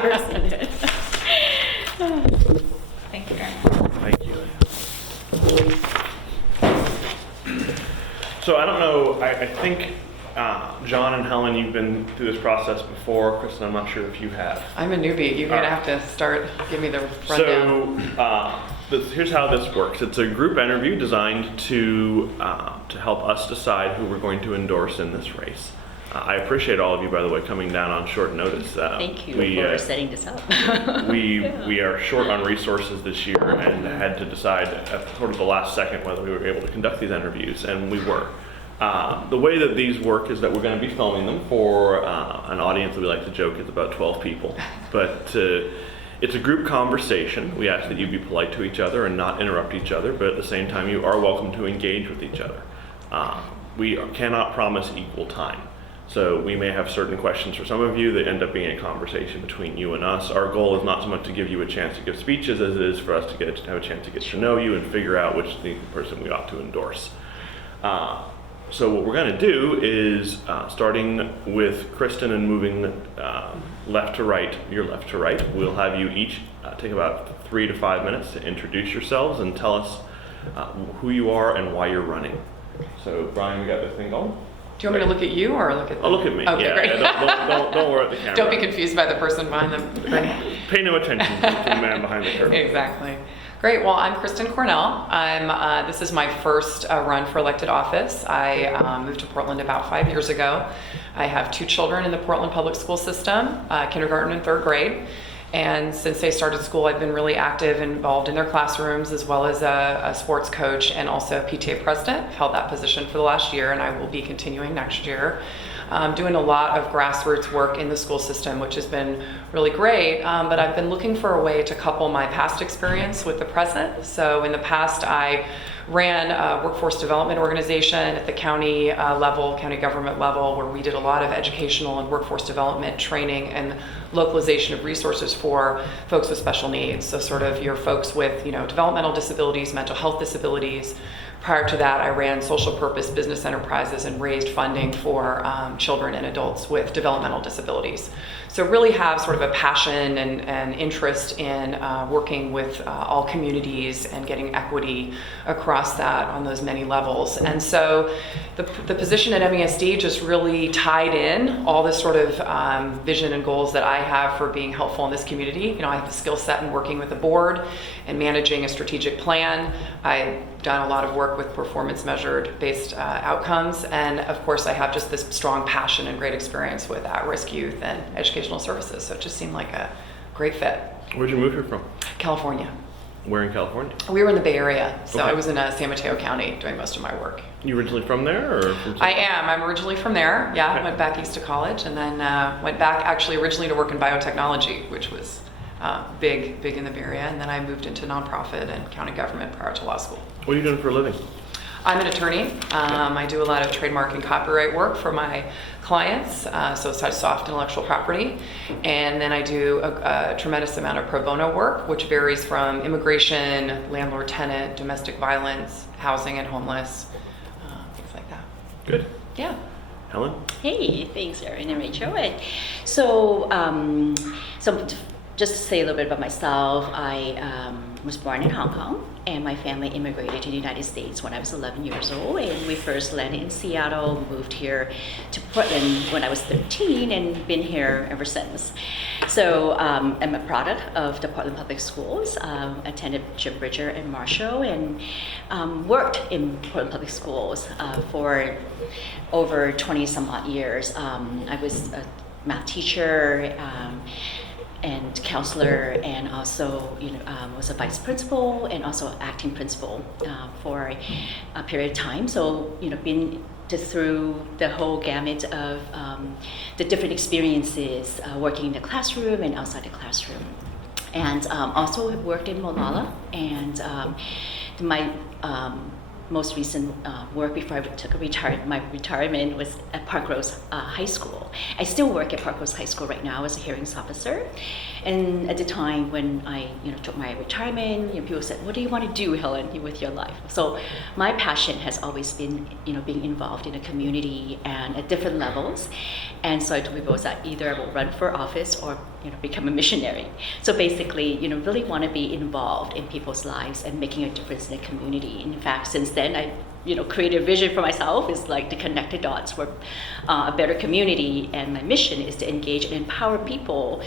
rescind it. Thank you very much. Thank you. So I don't know, I think John and Helen, you've been through this process before. Kristen, I'm not sure if you have. I'm a newbie. You're going to have to give me the rundown. So here's how this works. It's a group interview designed to help us decide who we're going to endorse in this race. I appreciate all of you, by the way, coming down on short notice. Thank you for setting this up. we are short on resources this year and had to decide at sort of the last second whether we were able to conduct these interviews, and we were. The way that these work is that we're going to be filming them for an audience that we like to joke is about 12 people. But it's a group conversation. We ask that you be polite to each other and not interrupt each other, but at the same time you are welcome to engage with each other. We cannot promise equal time. So we may have certain questions for some of you that end up being a conversation between you and us. Our goal is not so much to give you a chance to give speeches as it is for us to have a chance to get to know you and figure out which is the person we ought to endorse. So what we're going to do is, starting with Kristen and moving left to right, your left to right, we'll have you each take about 3 to 5 minutes to introduce yourselves and tell us who you are and why you're running. So Brian, we got this thing going? Do you want me to look at you or look at them? Oh, look at me. Okay, yeah, great. Don't worry at the camera. Don't be confused by the person behind them. Pay no attention to the man behind the curtain. Exactly. Great. Well, I'm Kristen Cornell. This is my first run for elected office. I moved to Portland about 5 years ago. I have 2 children in the Portland public school system, kindergarten and 3rd grade. And since they started school, I've been really active, involved in their classrooms, as well as a sports coach and also a PTA president. I've held that position for the last year, and I will be continuing next year. Doing a lot of grassroots work in the school system, which has been really great, but I've been looking for a way to couple my past experience with the present. So in the past, I ran a workforce development organization at the county level, county government level, where we did a lot of educational and workforce development training and localization of resources for folks with special needs. So sort of your folks with, developmental disabilities, mental health disabilities. Prior to that, I ran social purpose business enterprises and raised funding for children and adults with developmental disabilities. So really have sort of a passion and interest in working with all communities and getting equity across that on those many levels. And so the position at MESD just really tied in all this sort of vision and goals that I have for being helpful in this community. I have the skill set in working with the board and managing a strategic plan. I've done a lot of work with performance measured based outcomes. And of course, I have just this strong passion and great experience with at-risk youth and educational services. So it just seemed like a great fit. Where'd you move here from? California. Where in California? We were in the Bay Area. So Okay. I was in San Mateo County doing most of my work. You originally from there or from I am. I'm originally from there. Yeah, Okay. went back east to college and then went back actually originally to work in biotechnology, which was big in the Bay Area. And then I moved into nonprofit and county government prior to law school. What are you doing for a living? I'm an attorney. I do a lot of trademark and copyright work for my clients, so it's soft intellectual property. And then I do a tremendous amount of pro bono work, which varies from immigration, landlord-tenant, domestic violence, housing and homeless, things like that. Good. Yeah. Helen? Hey, thanks, Erin and Rachel. And so just to say a little bit about myself, I was born in Hong Kong, and my family immigrated to the United States when I was 11 years old, and we first landed in Seattle, moved here to Portland when I was 13, and been here ever since. So I'm a product of the Portland Public Schools, attended Jim Bridger and Marshall, and worked in Portland Public Schools for over 20 some odd years. I was a math teacher, and counselor, and also was a vice principal and also acting principal for a period of time. So been through the whole gamut of the different experiences working in the classroom and outside the classroom, and also have worked in Multnomah, and my most recent work before I took my retirement was at Parkrose High School. I still work at Parkrose High School right now as a hearings officer. And at the time when I took my retirement, people said, "What do you want to do, Helen, with your life?" So my passion has always been being involved in the community and at different levels. And so I told people that either I will run for office or become a missionary. So basically, really want to be involved in people's lives and making a difference in the community. In fact, since then, I created a vision for myself is like to connect the dots for a better community, and my mission is to engage and empower people,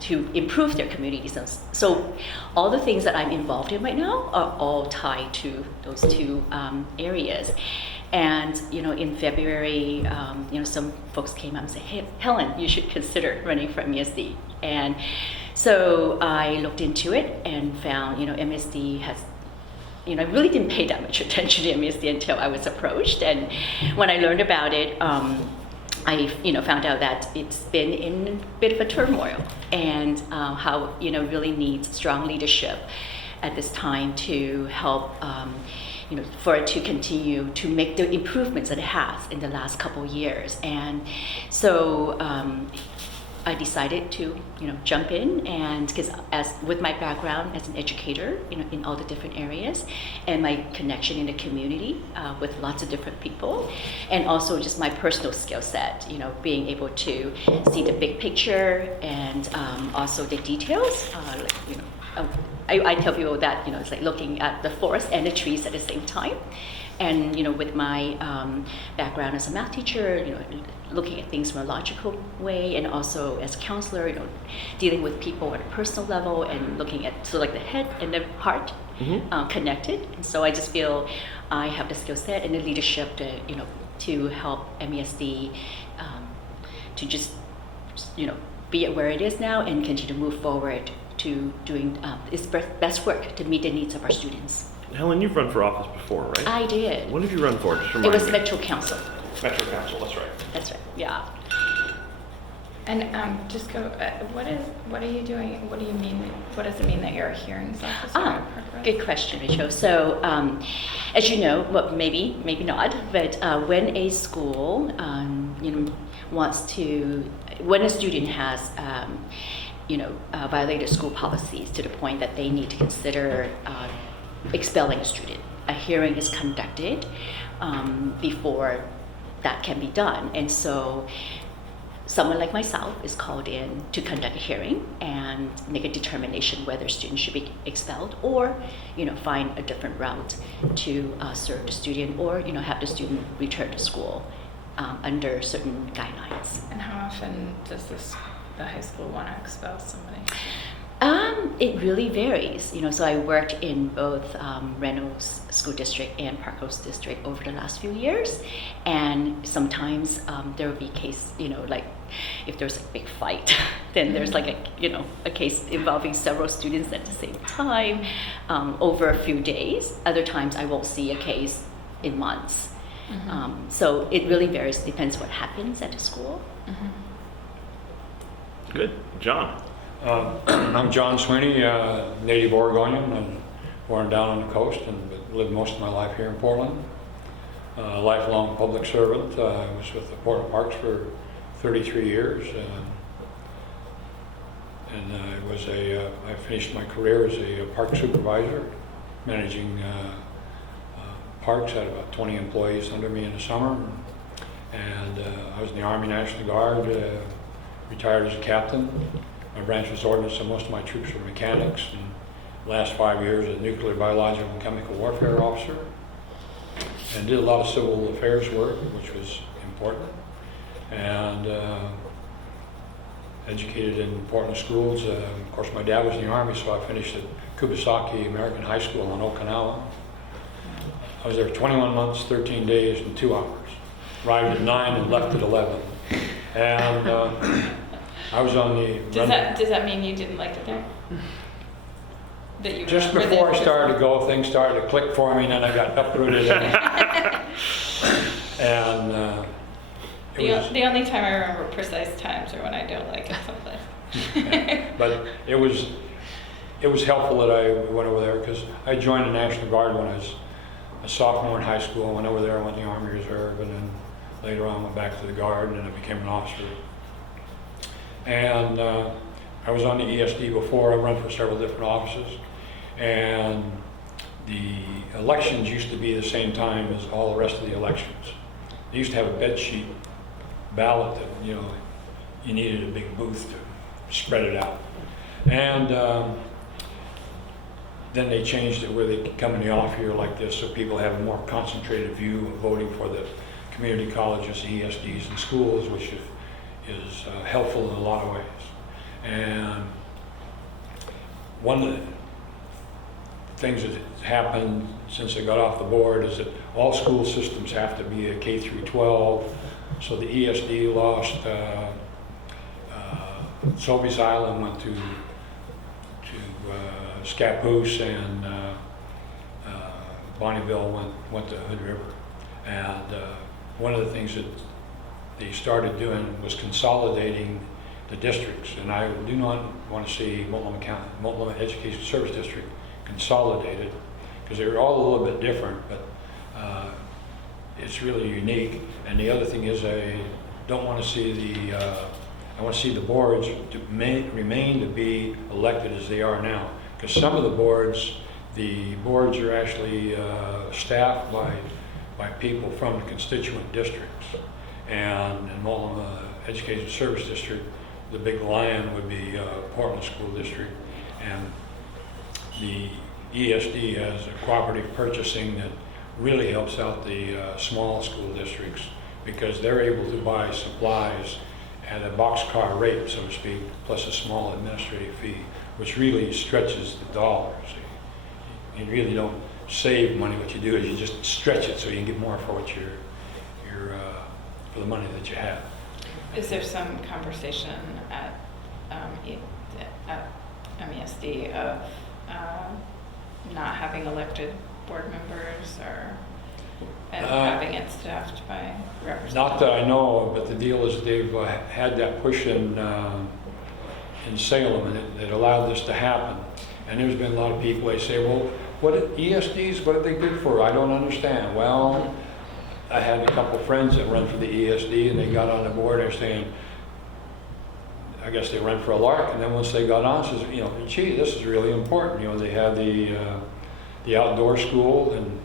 to improve their communities. So all the things that I'm involved in right now are all tied to those two areas. And in February, some folks came out and said, "Hey, Helen, you should consider running for MESD." And so I looked into it and found, MESD has, I really didn't pay that much attention to MESD until I was approached. And when I learned about it, I, found out that it's been in a bit of a turmoil, and how, really needs strong leadership at this time to help. For it to continue to make the improvements that it has in the last couple of years. And so I decided to, jump in, and because with my background as an educator, in all the different areas, and my connection in the community with lots of different people, and also just my personal skill set, being able to see the big picture and also the details, I tell people that, it's like looking at the forest and the trees at the same time. And, with my background as a math teacher, looking at things from a logical way, and also as a counselor, dealing with people at a personal level, and looking at the head and the heart connected. And so I just feel I have the skill set and the leadership to help MESD to just, be at where it is now and continue to move forward to doing its best work to meet the needs of our students. Helen, you've run for office before, right? I did. What have you run for? Just It remind was me. Metro Council. Metro Council, that's right. That's right, yeah. And just go, what are you doing, what do you mean, what does it mean that you're a hearings officer at Park Res? Good question, Rachel. So, as you know, well, maybe not, but when a school, when a student has, violated school policies to the point that they need to consider expelling a student, a hearing is conducted before that can be done. And so someone like myself is called in to conduct a hearing and make a determination whether a student should be expelled, or find a different route to serve the student, or have the student return to school under certain guidelines. And how often does the high school want to expel somebody? It really varies. So I worked in both Reynolds School District and Park Hills District over the last few years, and sometimes there will be case, like if there's a big fight, then there's like a case involving several students at the same time over a few days. Other times I won't see a case in months. Mm-hmm. So it really varies. Depends what happens at the school. Mm-hmm. Good. John. I'm John Sweeney, native Oregonian, and born down on the coast, and lived most of my life here in Portland. Lifelong public servant. I was with the Portland Parks for 33 years, and I finished my career as a park supervisor, managing parks. I had about 20 employees under me in the summer, and I was in the Army National Guard. Retired as a captain. My branch was ordnance, so most of my troops were mechanics. And the last 5 years, a nuclear, biological, and chemical warfare officer. And did a lot of civil affairs work, which was important. And educated in Portland schools. Of course, my dad was in the Army, so I finished at Kubasaki American High School in Okinawa. I was there 21 months, 13 days, and 2 hours. Arrived at 9 and left at 11. And I was on the... Does that mean you didn't like it there? That you Just before I started to go, things started to click for me, and then I got uprooted. And the only time I remember precise times are when I don't like it someplace. yeah, but it was helpful that I went over there, because I joined the National Guard when I was a sophomore in high school. I went over there, I went in the Army Reserve, and then later on went back to the Guard, and then I became an officer. And I was on the ESD before. I run for several different offices, and the elections used to be the same time as all the rest of the elections. They used to have a bed sheet ballot that you needed a big booth spread it out. And then they changed it where they come in the off year like this, so people have a more concentrated view of voting for the community colleges, ESDs, and schools, which is helpful in a lot of ways. And one of the things that has happened since I got off the board is that all school systems have to be a K through 12. So the ESD lost, Sobeys Island went to Scappoose, and Bonneville went to Hood River. And one of the things that they started doing was consolidating the districts. And I do not want to see Multnomah Education Service District consolidated, because they're all a little bit different, but it's really unique. And the other thing is I don't want to see I want to see the boards to remain to be elected as they are now. Because some of the boards are actually staffed by people from the constituent districts. And in Multnomah Education Service District, the big lion would be Portland School District. And the ESD has a cooperative purchasing that really helps out the small school districts, because they're able to buy supplies at a boxcar rate, so to speak, plus a small administrative fee, which really stretches the dollars. You really don't save money. What you do is you just stretch it so you can get more for what for the money that you have. Is there some conversation at MESD of not having elected board members, and having it staffed by representatives? Not that I know of, but the deal is they've had that push in Salem, and it allowed this to happen. And there's been a lot of people, they say, well, ESDs, what are they good for? I don't understand. Well, I had a couple friends that run for the ESD, and they got on the board, they're saying, I guess they run for a lark, and then once they got on, says, gee, this is really important. They have the outdoor school, and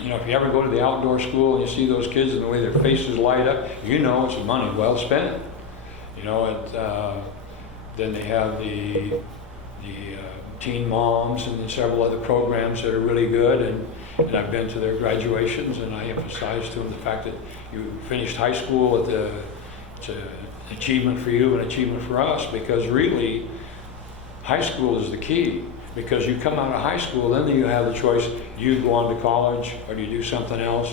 if you ever go to the outdoor school and you see those kids and the way their faces light up, it's money well spent. Then they have the teen moms and several other programs that are really good, and I've been to their graduations, and I emphasize to them the fact that you finished high school it's an achievement for you and achievement for us, because really high school is the key. Because you come out of high school, then you have the choice, do you go on to college or do you do something else?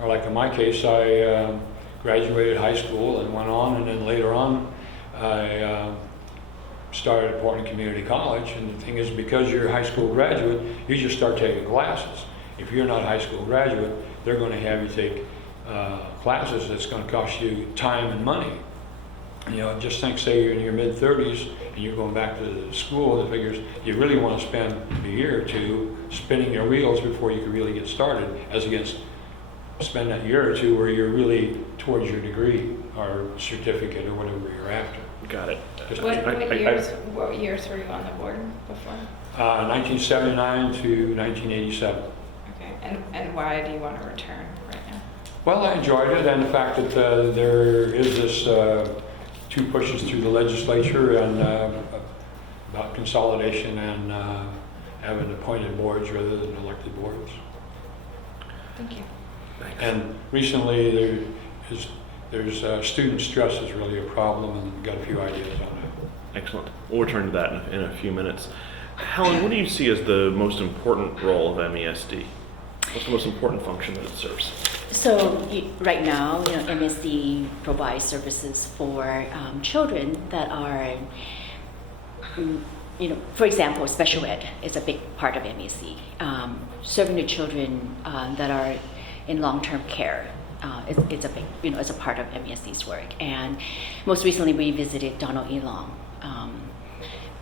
Or like in my case, I graduated high school and went on, and then later on I started at Portland Community College. And the thing is, because you're a high school graduate, you just start taking classes. If you're not a high school graduate, they're going to have you take classes that's going to cost you time and money. Just think, say you're in your mid-30s and you're going back to school, it figures you really want to spend a year or two spinning your wheels before you can really get started, as against spend that year or two where you're really towards your degree or certificate or whatever you're after. Got it. What years were you on the board before? 1979 to 1987. Okay, and why do you want to return right now? Well, I enjoyed it, and the fact that there is this two pushes through the legislature and about consolidation and having appointed boards rather than elected boards. Thank you. Thanks. And recently there's student stress is really a problem, and got a few ideas on it. Excellent. We'll return to that in a few minutes. Helen, what do you see as the most important role of MESD? What's the most important function that it serves? So right now, MSD provides services for children that are, for example, special ed is a big part of MSD. Serving the children that are in long-term care, it's a big, it's a part of MSD's work. And most recently, we visited Donald E. Long,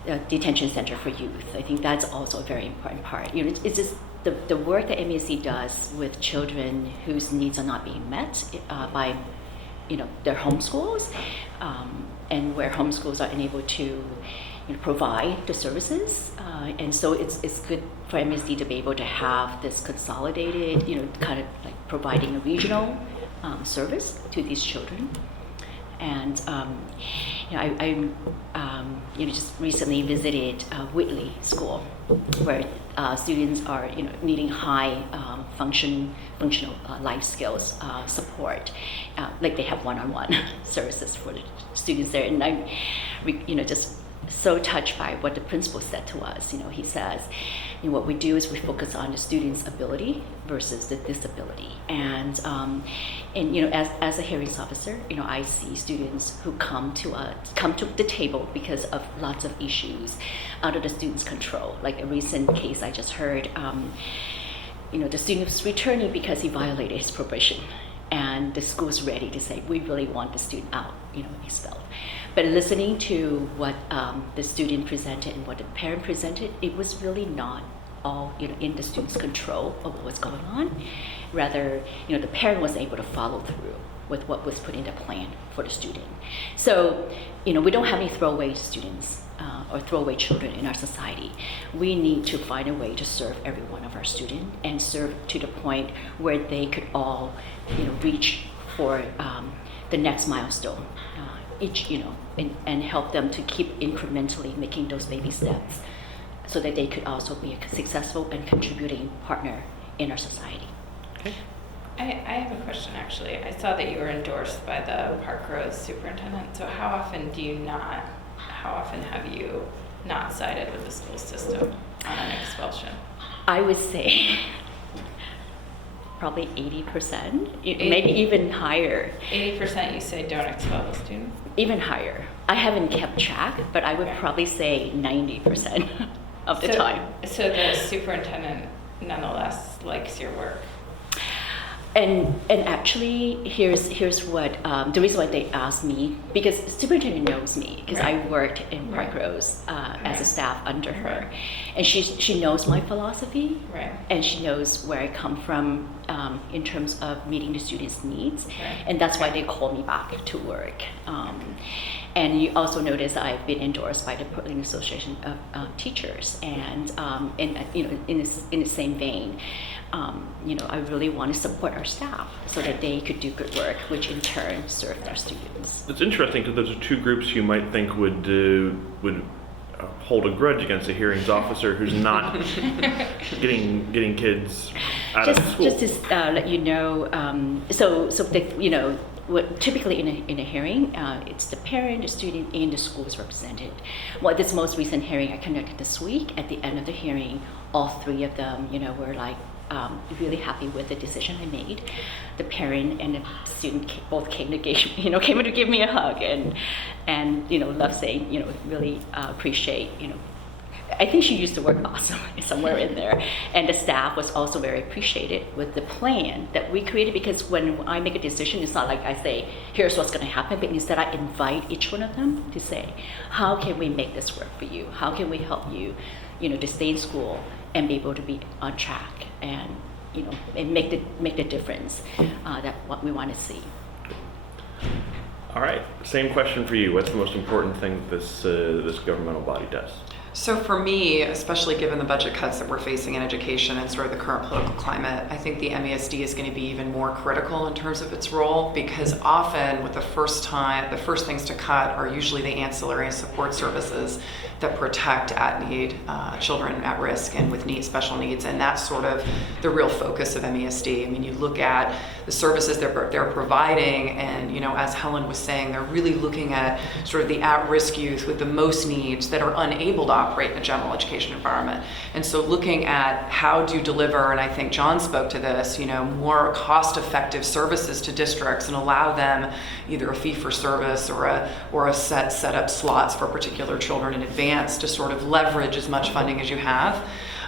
the detention center for youth. I think that's also a very important part. It's just the work that MSC does with children whose needs are not being met by, their home schools, and where home schools are unable to provide the services. And so it's good for MSD to be able to have this consolidated, kind of like providing a regional service to these children. And I just recently visited Whitley School, where students are needing high functional life skills support. Like they have one-on-one services for the students there, and I'm just so touched by what the principal said to us. He says, what we do is we focus on the student's ability versus the disability. And as a hearings officer, I see students who come to the table because of lots of issues out of the student's control. Like a recent case I just heard, the student was returning because he violated his probation. And the school's ready to say, we really want the student out, expelled. But listening to what the student presented and what the parent presented, it was really not all in the student's control of what was going on. Rather, the parent was able to follow through with what was put in the plan for the student. So, we don't have any throwaway students or throwaway children in our society. We need to find a way to serve every one of our students and serve to the point where they could all, reach for the next milestone. And help them to keep incrementally making those baby steps so that they could also be a successful and contributing partner in our society. Okay. I have a question, actually. I saw that you were endorsed by the Park Rose superintendent. So how often have you not sided with the school system on an expulsion? I would say probably 80%, maybe even higher. 80% you say don't expel the student? Even higher. I haven't kept track, but I would probably say 90% of the time. So the superintendent nonetheless likes your work? And actually, here's what the reason why they asked me, because the superintendent knows me, because I worked in Park Rose as a staff under her, and she knows my philosophy, and she knows where I come from in terms of meeting the students' needs, and that's why they call me back to work. And you also notice I've been endorsed by the Portland Association of Teachers, and in the same vein. I really want to support our staff so that they could do good work, which in turn served our students. It's interesting because those are two groups you might think would hold a grudge against a hearings officer who's not getting kids out of school. Just to let you know, typically in a hearing, it's the parent, the student, and the school is represented. Well, this most recent hearing I conducted this week, at the end of the hearing, all three of them, were like, really happy with the decision I made. The parent and the student both came to give me a hug and love saying, really appreciate, I think she used the word awesome somewhere in there. And the staff was also very appreciated with the plan that we created, because when I make a decision, it's not like I say, here's what's going to happen, but instead I invite each one of them to say, how can we make this work for you? How can we help you, to stay in school and be able to be on track and, and make the difference that what we want to see. All right, same question for you. What's the most important thing this governmental body does? So for me, especially given the budget cuts that we're facing in education and sort of the current political climate, I think the MESD is going to be even more critical in terms of its role, because often with the first things to cut are usually the ancillary and support services that protect at-need children at risk and with special needs, and that's sort of the real focus of MESD. I mean, you look at the services they're providing, and as Helen was saying, they're really looking at sort of the at-risk youth with the most needs that are unable to operate in a general education environment. And so looking at how do you deliver, and I think John spoke to this, more cost-effective services to districts and allow them either a fee for service or a set up slots for particular children in advance to sort of leverage as much funding as you have.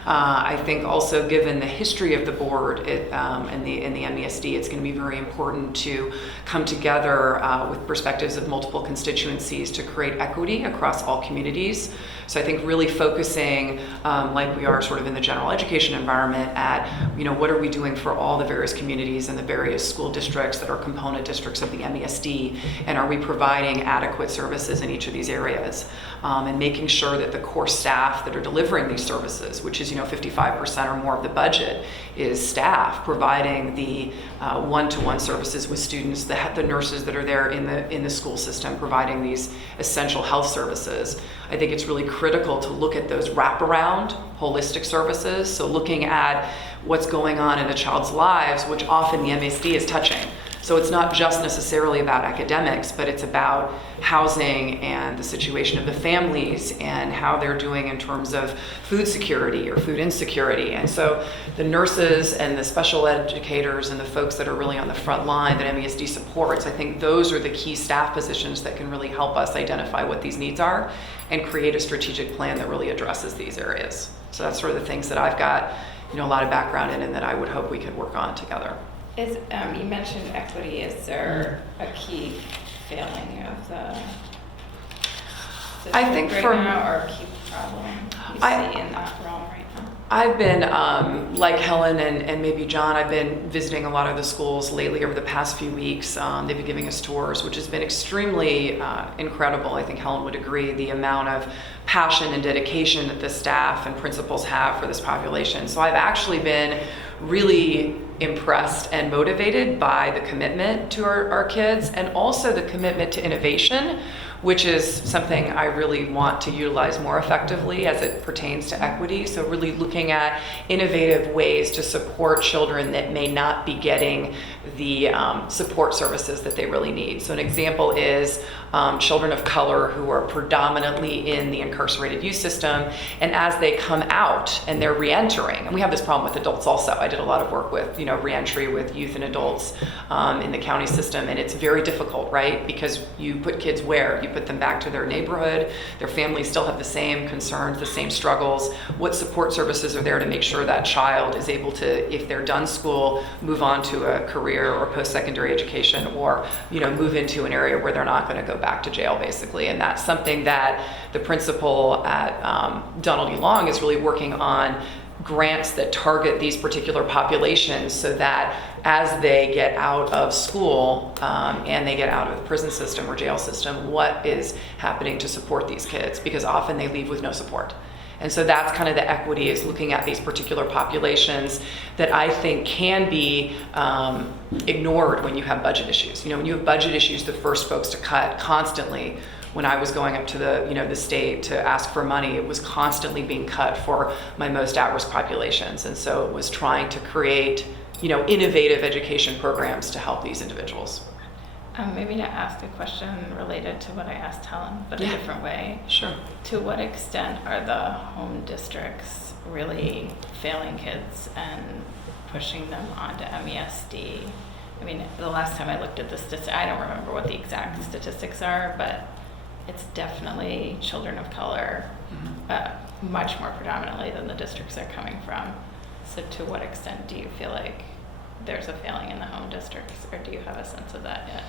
I think also, given the history of the board and the MESD, it's going to be very important to come together with perspectives of multiple constituencies to create equity across all communities. So I think really focusing, like we are sort of in the general education environment, at what are we doing for all the various communities and the various school districts that are component districts of the MESD, and are we providing adequate services in each of these areas? and making sure that the core staff that are delivering these services, which is 55% or more of the budget, is staff providing the one-to-one services with students, the nurses that are there in the school system providing these essential health services. I think it's really critical to look at those wraparound holistic services. So looking at what's going on in a child's lives, which often the MASD is touching. So it's not just necessarily about academics, but it's about housing and the situation of the families and how they're doing in terms of food security or food insecurity. And so the nurses and the special educators and the folks that are really on the front line that MASD supports, I think those are the key staff positions that can really help us identify what these needs are and create a strategic plan that really addresses these areas. So that's sort of the things that I've got, a lot of background in and that I would hope we could work on together. You mentioned equity. Is there a key failing of the system I think right now, or a key problem you see in that realm right now? I've been, like Helen and maybe John, I've been visiting a lot of the schools lately over the past few weeks. They've been giving us tours, which has been extremely incredible. I think Helen would agree, the amount of passion and dedication that the staff and principals have for this population. So I've actually been really impressed and motivated by the commitment to our kids and also the commitment to innovation, which is something I really want to utilize more effectively as it pertains to equity. So really looking at innovative ways to support children that may not be getting the support services that they really need. So an example is children of color who are predominantly in the incarcerated youth system, and as they come out and they're re-entering, and we have this problem with adults also. I did a lot of work with re-entry with youth and adults in the county system, and it's very difficult, right? Because you put kids where? You put them back to their neighborhood. Their families still have the same concerns, the same struggles. What support services are there to make sure that child is able to, if they're done school, move on to a career or post-secondary education, or move into an area where they're not going to go back to jail, basically. And that's something that the principal at Donald E. Long is really working on, grants that target these particular populations so that as they get out of school and they get out of the prison system or jail system, what is happening to support these kids? Because often they leave with no support. And so that's kind of the equity, is looking at these particular populations that I think can be ignored when you have budget issues. When you have budget issues, the first folks to cut constantly, when I was going up to the state to ask for money, it was constantly being cut for my most at-risk populations. And so it was trying to create, innovative education programs to help these individuals. Maybe to ask a question related to what I asked Helen, but a different way. Sure. To what extent are the home districts really failing kids and pushing them onto MESD? I mean, the last time I looked at the statistics, I don't remember what the exact statistics are, but it's definitely children of color, much more predominantly than the districts they're coming from. So to what extent do you feel like there's a failing in the home districts, or do you have a sense of that yet?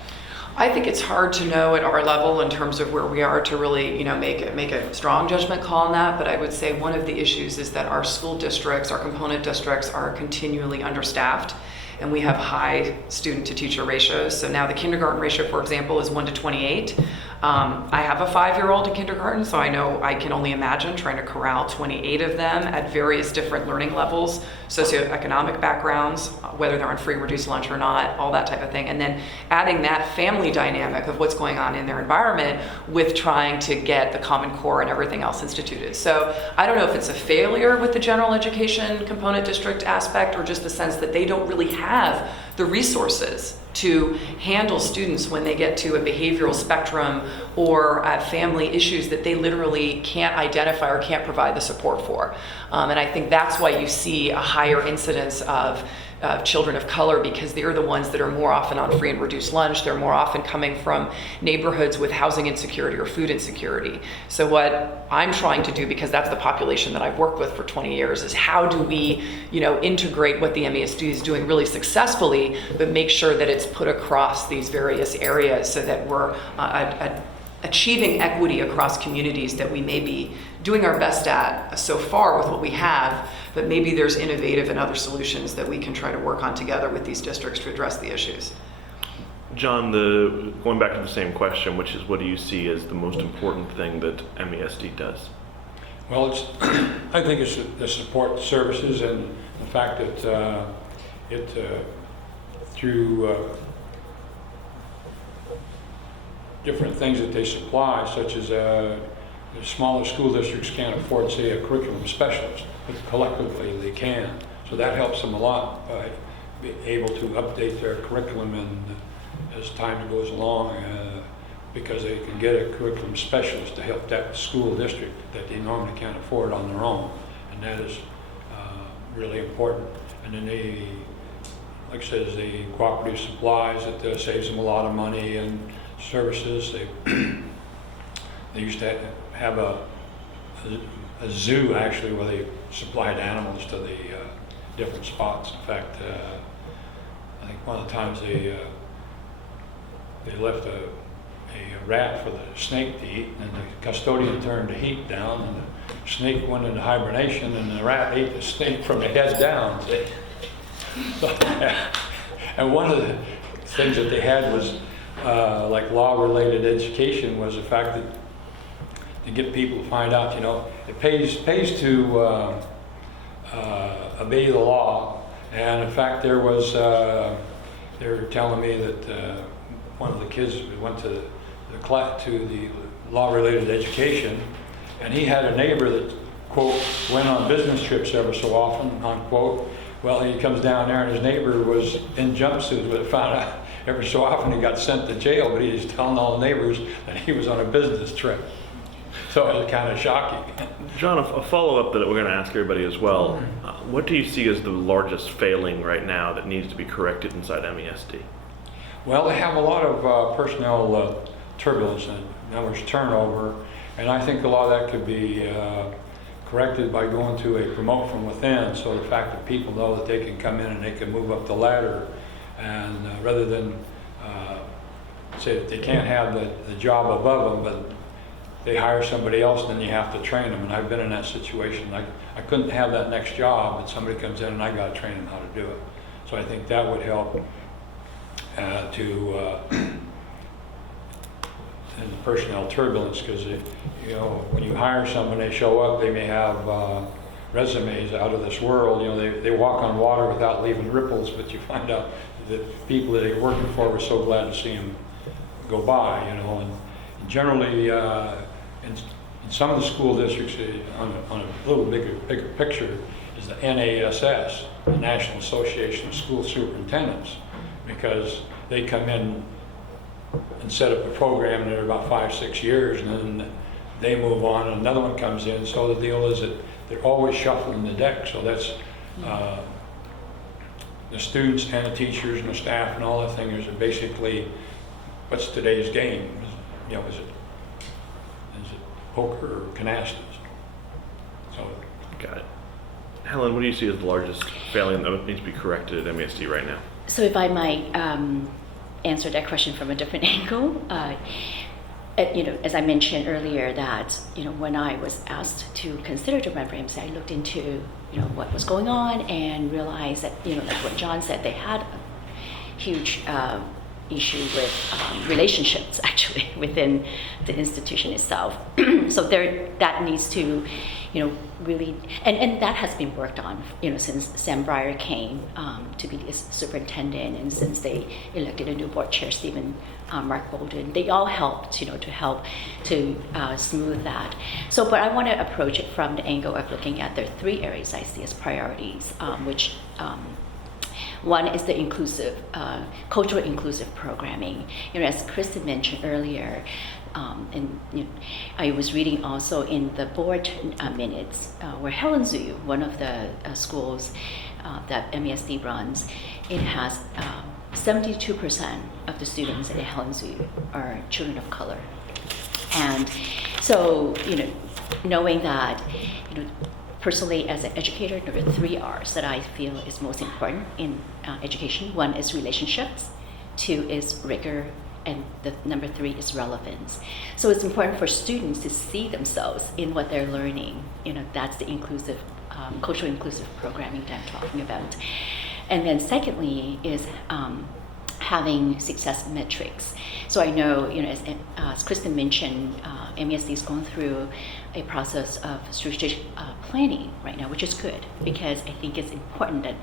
I think it's hard to know at our level in terms of where we are to really, make a strong judgment call on that. But I would say one of the issues is that our school districts, our component districts, are continually understaffed, and we have high student to teacher ratios. So now the kindergarten ratio, for example, is 1 to 28. I have a 5-year-old in kindergarten, so I know I can only imagine trying to corral 28 of them at various different learning levels, socioeconomic backgrounds, whether they're on free and reduced lunch or not, all that type of thing. And then adding that family dynamic of what's going on in their environment with trying to get the Common Core and everything else instituted. So I don't know if it's a failure with the general education component district aspect, or just the sense that they don't really have the resources to handle students when they get to a behavioral spectrum or family issues that they literally can't identify or can't provide the support for. And I think that's why you see a higher incidence of children of color, because they're the ones that are more often on free and reduced lunch. They're more often coming from neighborhoods with housing insecurity or food insecurity. So what I'm trying to do, because that's the population that I've worked with for 20 years, is how do we, integrate what the MESD is doing really successfully, but make sure that it's put across these various areas so that we're achieving equity across communities that we may be doing our best at so far with what we have, but maybe there's innovative and other solutions that we can try to work on together with these districts to address the issues. John, going back to the same question, which is what do you see as the most important thing that MESD does? Well, I think it's the support services and the fact that through different things that they supply, such as the smaller school districts can't afford, say, a curriculum specialist, but collectively they can. So that helps them a lot by being able to update their curriculum and as time goes along, because they can get a curriculum specialist to help that school district that they normally can't afford on their own, and that is really important. And then they, like I said, the cooperative supplies, that saves them a lot of money and services. They used to have a zoo actually where they supplied animals to the different spots. In fact, I think one of the times they left a rat for the snake to eat, and the custodian turned the heat down, and the snake went into hibernation, and the rat ate the snake from the head down. And one of the things that they had was like law-related education, was the fact that to get people to find out, it pays to obey the law. And in fact, they were telling me that one of the kids went to the class to the law-related education, and he had a neighbor that, quote, went on business trips ever so often, unquote. Well, he comes down there and his neighbor was in jumpsuits, but found out every so often he got sent to jail, but he was telling all the neighbors that he was on a business trip. So it was kind of shocking. John, a follow-up that we're going to ask everybody as well. What do you see as the largest failing right now that needs to be corrected inside MESD? Well, they have a lot of personnel turbulence, and in other words, turnover, and I think a lot of that could be corrected by going to a promote from within. So the fact that people know that they can come in and they can move up the ladder, and rather than say that they can't have the job above them, but they hire somebody else, and then you have to train them. And I've been in that situation. I couldn't have that next job, but somebody comes in and I got to train them how to do it. So I think that would help and the personnel turbulence, because when you hire someone, they show up, they may have resumes out of this world. They walk on water without leaving ripples, but you find out that people that they're working for were so glad to see them go by. And generally, in some of the school districts, on a little bigger picture, is the NASS, the National Association of School Superintendents, because they come in and set up a program, and they're about 5-6 years, and then they move on, and another one comes in. So the deal is that they're always shuffling the deck. So that's the students and the teachers and the staff and all the things are basically, what's today's game? Is it poker or canastas? So. Got it. Helen, what do you see as the largest failing that needs to be corrected at MESD right now? So if I might answer that question from a different angle, as I mentioned earlier, that when I was asked to consider to run for MC, I looked into what was going on and realized that like what John said, they had a huge issue with relationships actually within the institution itself. So that needs to really, and that has been worked on since Sam Breyer came to be the superintendent, and since they elected a new board chair, Stephen Mark Bolden. They all helped to smooth that. So but I want to approach it from the angle of looking at the 3 areas I see as priorities, which one is the inclusive, cultural inclusive programming. As Kristen mentioned earlier, and I was reading also in the board minutes where Helen Zoo, one of the schools that MESD runs, it has 72% of the students at Helen Zoo are children of color. And so, knowing that, personally as an educator, there are 3 R's that I feel is most important in education. 1 is relationships, 2 is rigor, and the number 3 is relevance. So it's important for students to see themselves in what they're learning. That's the inclusive, culturally inclusive programming that I'm talking about. And then secondly is having success metrics. So I know, as Kristen mentioned, MESD is going through a process of strategic planning right now, which is good because I think it's important that,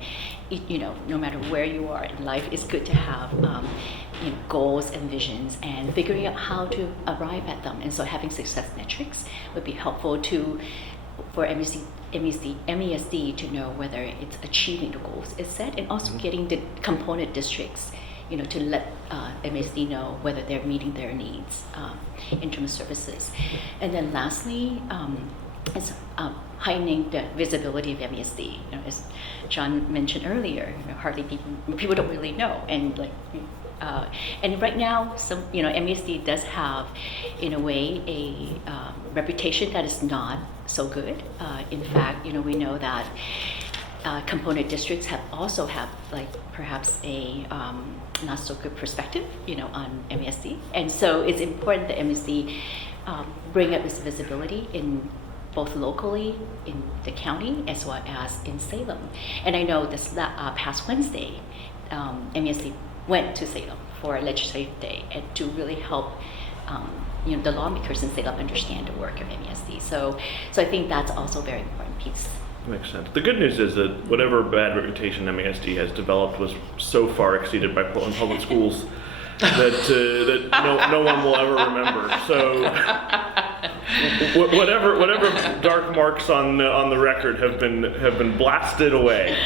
no matter where you are in life, it's good to have goals and visions and figuring out how to arrive at them. And so having success metrics would be helpful for MESD to know whether it's achieving the goals it's set, and also getting the component districts, to let MESD know whether they're meeting their needs in terms of services. And then lastly, is heightening the visibility of MESD. As John mentioned earlier, hardly people don't really know, and and right now, MESD does have, in a way, a reputation that is not so good. In fact, we know that component districts also have perhaps a not so good perspective, on MESD, and so it's important that MESD bring up this visibility in both locally in the county as well as in Salem. And I know this past Wednesday, MESD went to Salem for Legislative Day and to really help the lawmakers in Salem understand the work of MESD. So I think that's also a very important piece. Makes sense. The good news is that whatever bad reputation MESD has developed was so far exceeded by Portland Public Schools that no one will ever remember. So whatever dark marks on the record have been blasted away.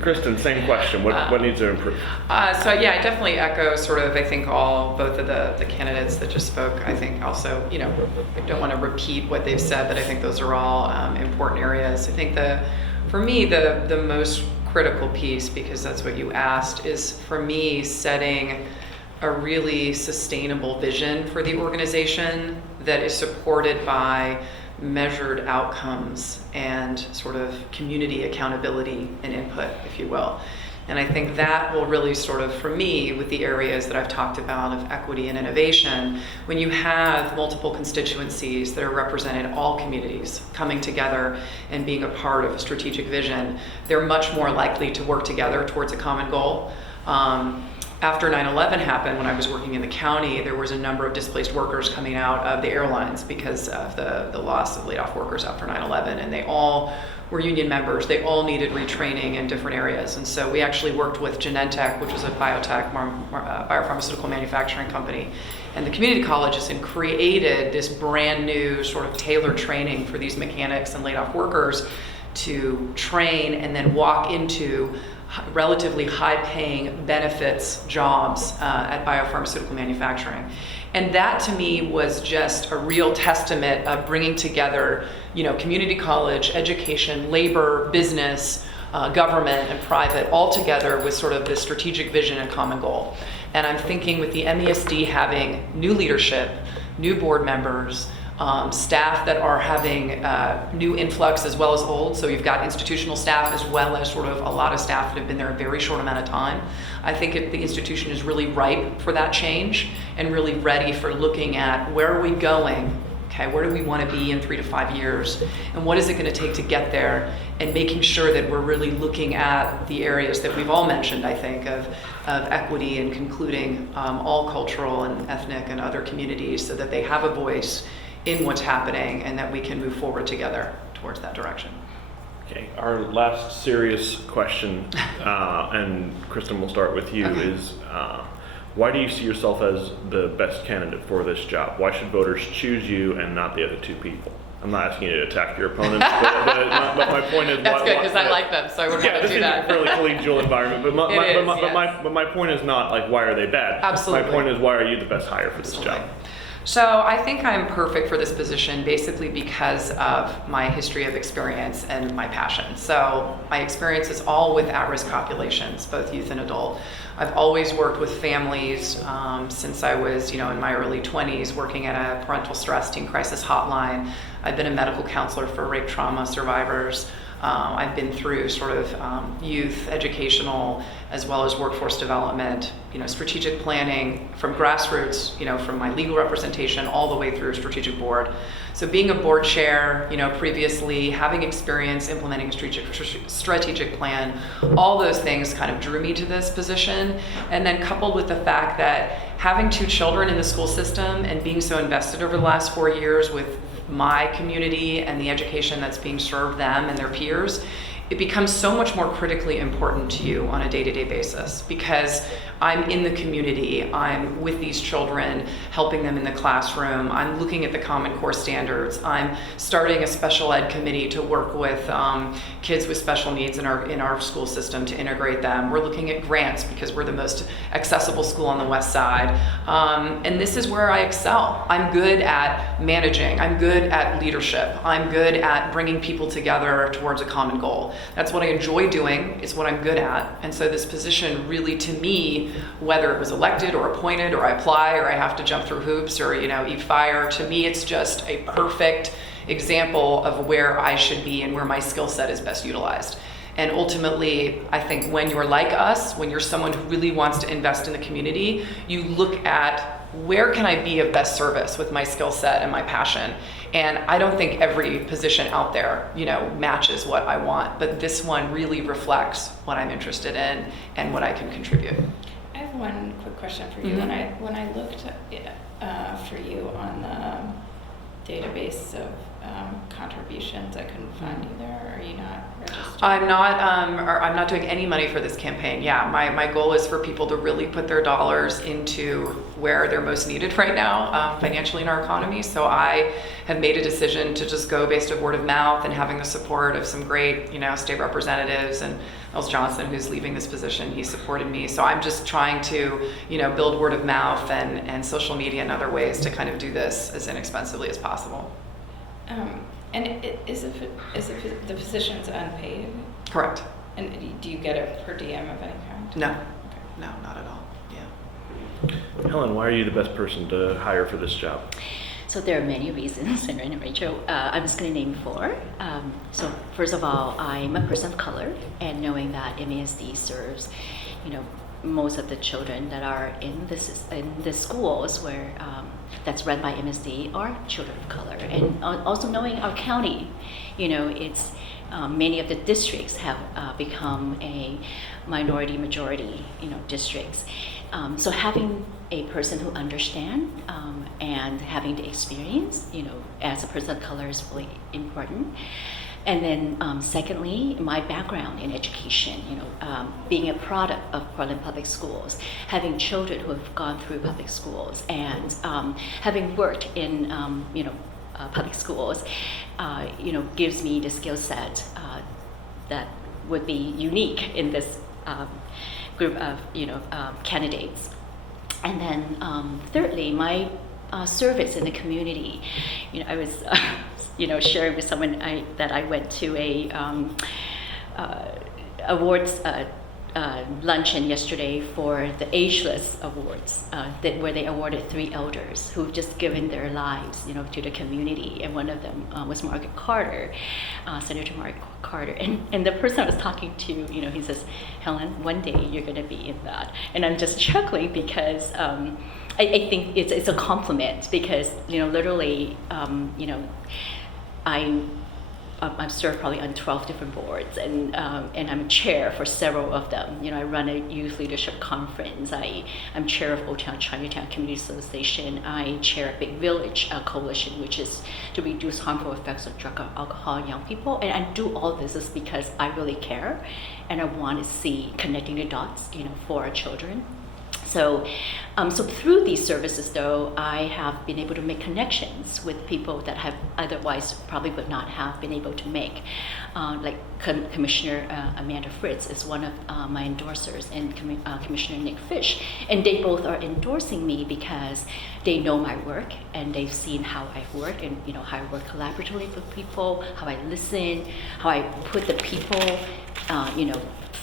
Kristen, same question. What needs to improve? So yeah, I definitely echo I think both of the candidates that just spoke. I think also, I don't want to repeat what they've said, but I think those are all important areas. I think for me, the most critical piece, because that's what you asked, is for me setting a really sustainable vision for the organization that is supported by measured outcomes and sort of community accountability and input, if you will. And I think that will really for me, with the areas that I've talked about of equity and innovation, when you have multiple constituencies that are represented, all communities coming together and being a part of a strategic vision, they're much more likely to work together towards a common goal. After 9/11 happened, when I was working in the county, there was a number of displaced workers coming out of the airlines because of the loss of laid off workers after 9/11, and they all were union members. They all needed retraining in different areas. And so we actually worked with Genentech, which was a biopharmaceutical manufacturing company, and the community colleges, and created this brand new tailored training for these mechanics and laid off workers to train and then walk into relatively high-paying benefits jobs at biopharmaceutical manufacturing. And that to me was just a real testament of bringing together, community college, education, labor, business, government, and private all together with this strategic vision and common goal. And I'm thinking with the MESD having new leadership, new board members, staff that are having new influx as well as old. So you've got institutional staff as well as a lot of staff that have been there a very short amount of time. I think the institution is really ripe for that change and really ready for looking at where are we going, okay, where do we want to be in 3 to 5 years, and what is it going to take to get there, and making sure that we're really looking at the areas that we've all mentioned, I think, of equity and concluding all cultural and ethnic and other communities so that they have a voice in what's happening and that we can move forward together towards that direction. Okay, our last serious question, and Kristen, we'll start with you, is why do you see yourself as the best candidate for this job? Why should voters choose you and not the other two people? I'm not asking you to attack your opponents, but my point is... That's good, because I like them, so I wouldn't want to do that. This is a fairly collegial environment, but my point is not why are they bad? Absolutely. My point is, why are you the best hire for this job? So I think I'm perfect for this position basically because of my history of experience and my passion. So my experience is all with at-risk populations, both youth and adult. I've always worked with families since I was, in my early 20s, working at a parental stress teen crisis hotline. I've been a medical counselor for rape trauma survivors. I've been through youth, educational, as well as workforce development, strategic planning from grassroots, from my legal representation all the way through strategic board. So being a board chair, previously having experience implementing a strategic plan, all those things kind of drew me to this position. And then coupled with the fact that having 2 children in the school system and being so invested over the last 4 years with my community and the education that's being served them and their peers, it becomes so much more critically important to you on a day-to-day basis, because I'm in the community, I'm with these children, helping them in the classroom, I'm looking at the Common Core standards, I'm starting a special ed committee to work with kids with special needs in our school system to integrate them. We're looking at grants because we're the most accessible school on the west side. And this is where I excel. I'm good at managing, I'm good at leadership, I'm good at bringing people together towards a common goal. That's what I enjoy doing, it's what I'm good at. And so this position really, to me, whether it was elected or appointed or I apply or I have to jump through hoops or eat fire, to me it's just a perfect example of where I should be and where my skill set is best utilized. And ultimately, I think when you're like us, when you're someone who really wants to invest in the community, you look at where can I be of best service with my skill set and my passion. And I don't think every position out there, matches what I want, but this one really reflects what I'm interested in and what I can contribute. I have one quick question for you. Mm-hmm. When I looked for you on the database of contributions, I couldn't find you there. Are you not registered? I'm not doing any money for this campaign. Yeah, my goal is for people to really put their dollars into where they're most needed right now, financially in our economy. So I have made a decision to just go based on word of mouth and having the support of some great, state representatives, and Mills Johnson, who's leaving this position, he supported me. So I'm just trying to, build word of mouth and social media and other ways to kind of do this as inexpensively as possible. And is the position's unpaid? Correct. And do you get a per diem of any kind? No, not at all. Yeah. Helen, why are you the best person to hire for this job? So there are many reasons, and Rachel, I'm just going to name 4. So first of all, I'm a person of color, and knowing that MESD serves, most of the children that are in the schools where that's run by MSD are children of color, and also knowing our county, it's many of the districts have become a minority majority, districts. So having a person who understands and having the experience, as a person of color is really important. And then secondly, my background in education, being a product of Portland Public Schools, having children who have gone through public schools, and having worked in, public schools, gives me the skill set that would be unique in this group of, candidates. And then thirdly, my service in the community. I was sharing with someone that I went to a awards luncheon yesterday for the Ageless Awards, where they awarded 3 elders who've just given their lives, to the community, and one of them was Margaret Carter, Senator Margaret Carter, and the person I was talking to, he says, Helen, one day you're going to be in that, and I'm just chuckling because I think it's a compliment, because literally, I've served probably on 12 different boards, and I'm chair for several of them. I run a youth leadership conference. I'm chair of Old Town Chinatown Community Association. I chair a Big Village coalition, which is to reduce harmful effects of drug and alcohol in young people. And I do all this is because I really care, and I want to see connecting the dots, for our children. So through these services, though, I have been able to make connections with people that have otherwise probably would not have been able to make. Like Commissioner Amanda Fritz is one of my endorsers, and Commissioner Nick Fish. And they both are endorsing me because they know my work, and they've seen how I work, and how I work collaboratively with people, how I listen, how I put the people,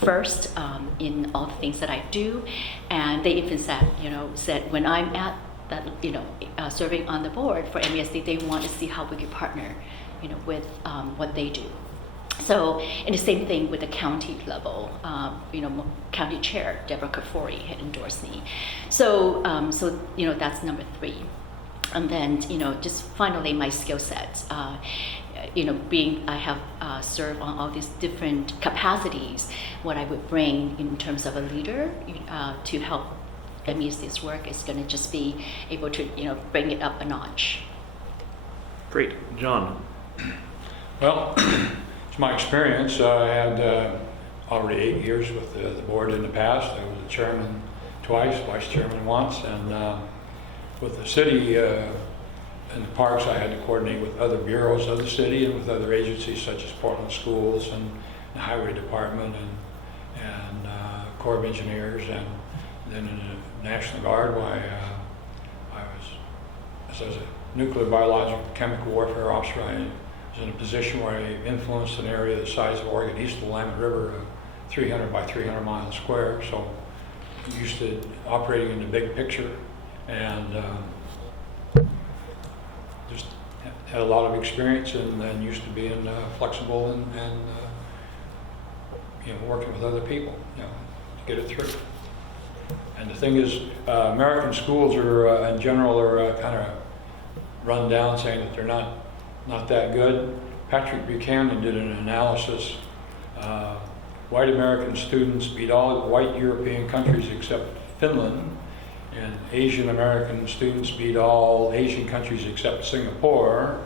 first in all the things that I do. And they even said when I'm at that, serving on the board for MESD, they want to see how we could partner, with what they do. So, and the same thing with the county level, county chair Deborah Kafori had endorsed me. So, that's number 3. and then just finally my skill sets. I have served on all these different capacities. What I would bring in terms of a leader to help MESD's work is going to just be able to bring it up a notch. Great. John? Well, it's my experience. I had already 8 years with the board in the past. I was the chairman twice, vice chairman once, and with the city and the parks, I had to coordinate with other bureaus of the city and with other agencies such as Portland Schools and the Highway Department and Corps of Engineers, and then in the National Guard, I was a nuclear, biological, chemical warfare officer. I was in a position where I influenced an area the size of Oregon east of the Willamette River, 300 by 300 miles square. So used to operating in the big picture, and just had a lot of experience, and used to being flexible and working with other people, to get it through. And the thing is, American schools are in general are kind of run down, saying that they're not that good. Patrick Buchanan did an analysis. White American students beat all white European countries except Finland, and Asian American students beat all Asian countries except Singapore,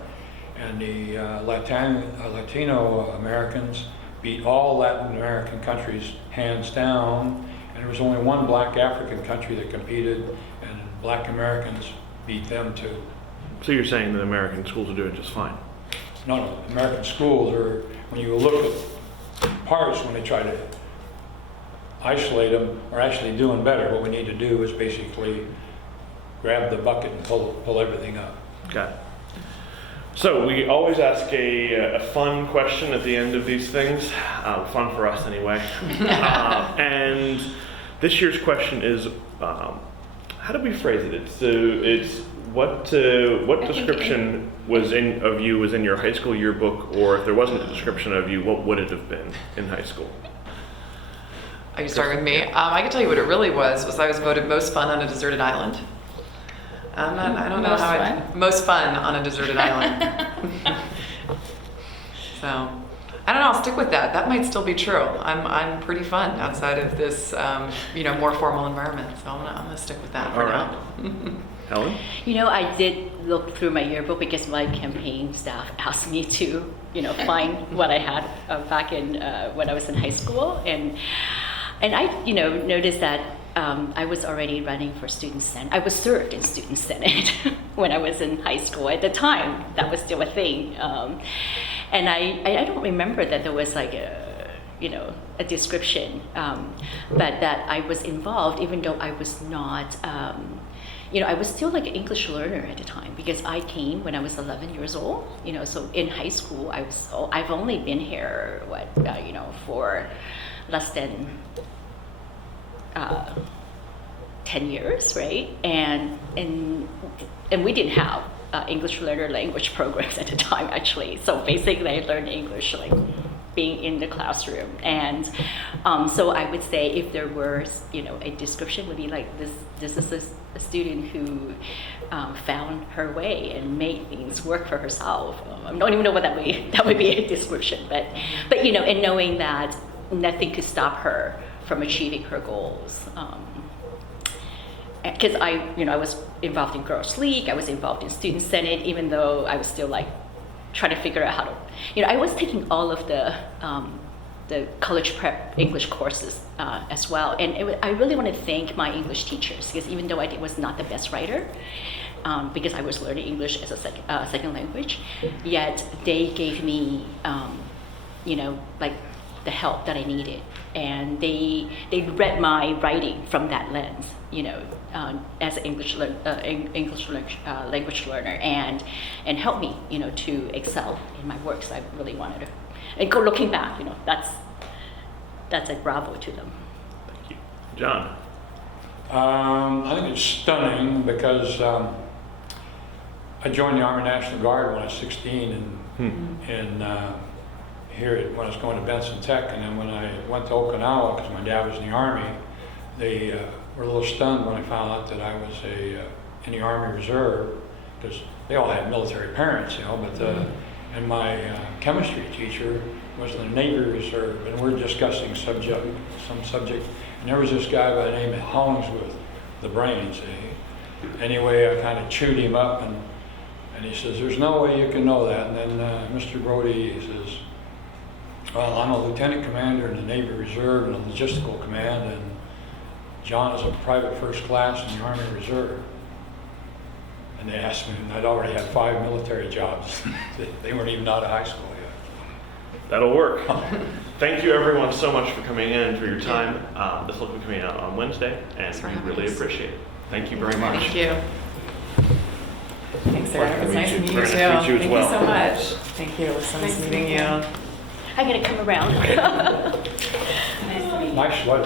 and the Latino Americans beat all Latin American countries hands down, and there was only one black African country that competed, and black Americans beat them too. So you're saying that American schools are doing just fine? No, American schools are, when you look at parts, when they try to isolate them, are actually doing better. What we need to do is basically grab the bucket and pull everything up. Got it. So we always ask a fun question at the end of these things. Fun for us anyway. And this year's question is, how do we phrase it? It's what description was of you was in your high school yearbook, or if there wasn't a description of you, what would it have been in high school? Are you starting with me? I can tell you what it really was I was voted most fun on a deserted island. I don't know Most how fun? most fun on a deserted island. So, I don't know, I'll stick with that. That might still be true. I'm pretty fun outside of this, more formal environment. So I'm gonna stick with that for All now. Helen? I did look through my yearbook because my campaign staff asked me to, find what I had back in when I was in high school, and I, noticed that I was already running for Student Senate. I was served in Student Senate when I was in high school. At the time, that was still a thing, and I don't remember that there was like a description, but that I was involved, even though I was not. I was still like an English learner at the time because I came when I was 11 years old. So in high school, I've only been here for less than 10 years, right? And we didn't have English learner language programs at the time, actually. So basically, I learned English like being in the classroom, and so I would say if there were a description, would be like this is a student who found her way and made things work for herself. I don't even know what that would be a description, but and knowing that nothing could stop her from achieving her goals. Because I was involved in Girls League, I was involved in Student Senate, even though I was still like trying to figure out how to, I was taking all of the college prep English courses as well. And I really want to thank my English teachers, because even though I was not the best writer, because I was learning English as a second language, yet they gave me, like the help that I needed. And they read my writing from that lens, as an English language learner, and helped me, to excel in my work. So I really wanted to, and looking back, that's a bravo to them. Thank you. John? I think it's stunning because I joined the Army National Guard when I was 16, and here when I was going to Benson Tech, and then when I went to Okinawa, because my dad was in the Army, they were a little stunned when I found out that I was in the Army Reserve, because they all had military parents, you know, but, and my chemistry teacher was in the Navy Reserve, and we're discussing some subject, and there was this guy by the name of Hollingsworth, the brains, Anyway, I kind of chewed him up, and he says, there's no way you can know that. And then Mr. Brody says, well, I'm a lieutenant commander in the Navy Reserve and a logistical command, and John is a private first class in the Army Reserve. And they asked me, and I'd already had 5 military jobs. They weren't even out of high school yet. That'll work. Thank you everyone so much for coming in and for your time. This will be coming out on Wednesday, and we really appreciate it. Thank you very much. Thank you. Thanks, Sarah. It was nice meeting you too. Very nice to meet you as Thank well. you so much. Thank you. It was so nice meeting you. I'm gonna come around. Nice to meet you. Nice sweater.